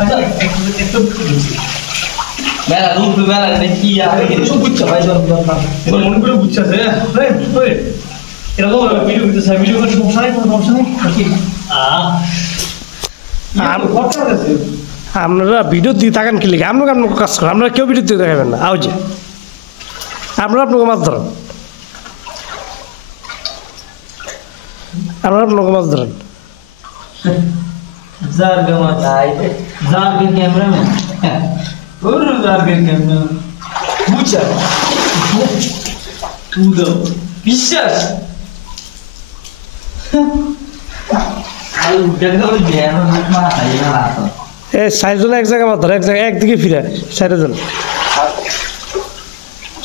আচ্ছা একটু মেলা রূপ মেলা দেখি আর কিছু বুঝছো ভাই এবার মনে করে বুঝছাছে হ্যাঁ এরকম ভিডিও করতে চাই ভিডিও করে সমস্যা নেই কোনো সমস্যা নেই কি আপনারা ভিডিও দিয়ে থাকেন কি লিখে আপনাকে আপনাকে কাজ করেন আপনারা কেউ ভিডিও দিয়ে দেখাবেন না আও যে আপনারা আপনাকে মাছ ধরেন আপনারা আপনাকে মাছ ধরেন জারগে মাছ জারগে ক্যামেরাম্যান ওর জারগে ক্যামেরা বুঝা তুদো বিশ্বাস আলু দেখো জ্ঞান মা হাইয়া রাতো এই চারজন এক জায়গায় মাছ ধরে এক জায়গায় একদিকে ফিরে চারজন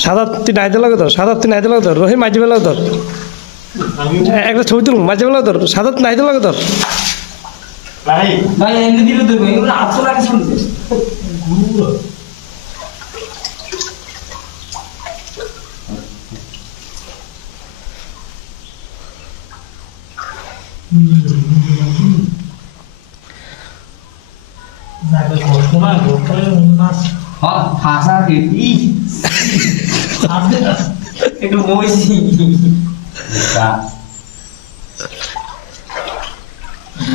সাদা তিন আইতে লাগে ধর সাদা তিন আইতে লাগে ধর রহিম মাঝে বেলা ধর একটা ছবি তুলুন মাঝে বেলা ধর সাদা তিন আইতে লাগে ধর ভাই ভাই এনে দিলে তো এগুলো আটশো টাকা শুনছে গুরু জায়গা ঘটনা ঘটনা মাছ হ্যাঁ ভাষা কি একটু মইছি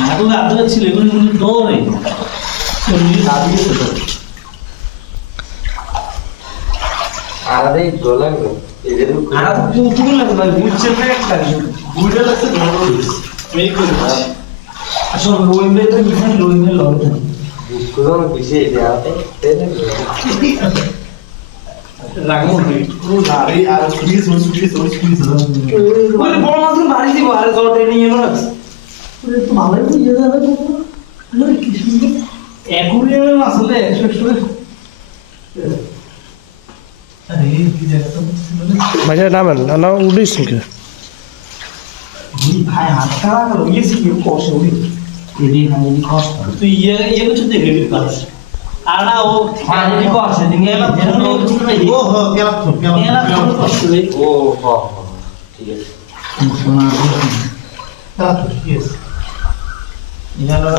আদুগা ছিল এগুলো কিন্তু দৌড়ে আলাদাই ডলার লাগবে আর পুতুল লাগবে ভাই বুঝছে না একটা বুড়া লাগছে ধরো এই করে আসলে রোইমে তো নিখান রোইমে লড়ে কোন বিষয় দেওয়াতে তেলে রাগো ও দাঁড়ি আর প্লিজ ওরে বড় মাছ মারি দিব আর জটে নিয়ে এলো ওরে তো ভালোই বুঝে যাবে তো আরে কি সুন্দর অ্যাকুরিয়ামে মাছ হলে 100 আরে কি জায়গা তো ভাইয়া নামেন না উঠিস নাকি ভাই হাত খারাপ হলো ইয়েছি কি কষ্ট হই এদিকে খালি কষ্ট তুই ইয়ে কিছু দেখে দিবি পাস আর না ও খালি কষ্ট দিকে এলা ও হো কেলা কষ্ট ও হ ঠিক আছে শোনা তা ঠিক আছে ইহারা